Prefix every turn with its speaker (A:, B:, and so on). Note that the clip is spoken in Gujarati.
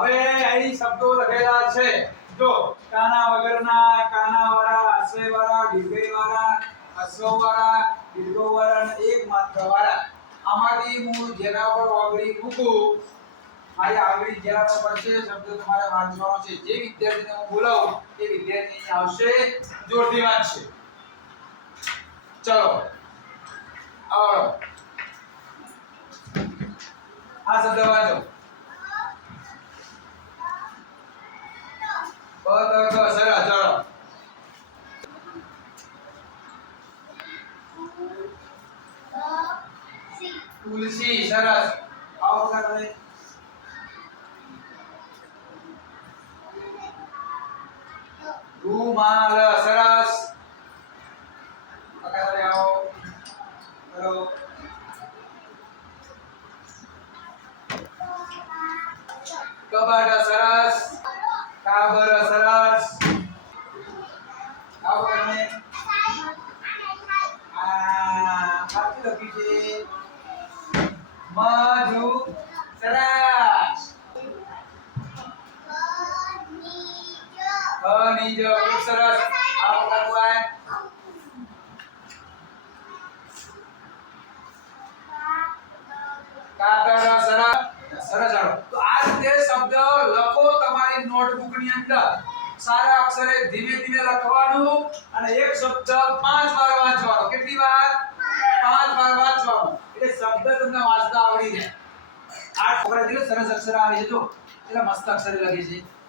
A: હવે અહીં શબ્દો લખેલા છે. જો, કાના વગરના, કાનાવાળા, આશ્રયવાળા વાળા દીર્ઘો વાળા અને એક માત્રવાળા. આમાંથી હું જેના પર ઓગળી મૂકું, મારી આગળી જેના પર પડશે, શબ્દ તમારે વાંચવાનો છે. જે વિદ્યાર્થીને હું બોલાવું, એ વિદ્યાર્થી આવશે, જોરથી વાંચશે. ચલો. આવડો. આ શબ્દ વાંચો બ ત ક સરસ ચલો તુલસી સરસ આવો કરે રૂમાલ સરસ અકારે આવો કરો કબાટ સરસ કાબર સરસ આવો તમે આ સાચું લખ્યું છે મધુ સરસ ખનિજ ખૂબ સરસ. આવો કાતર સરસ સરસ આવો તો આ રીતે શબ્દ લખો તમારી નોટબુકની અંદર. સારા અક્ષરે ધીમે ધીમે લખવાનું અને એક શબ્દ પાંચ વાર વાંચવાનો. કેટલી વાર? એટલે શબ્દ તમને વાંચતા આવડી જાય. આ દિવસ સરસ અક્ષર આવે છે, જો. એટલે મસ્ત અક્ષરે લખે છે.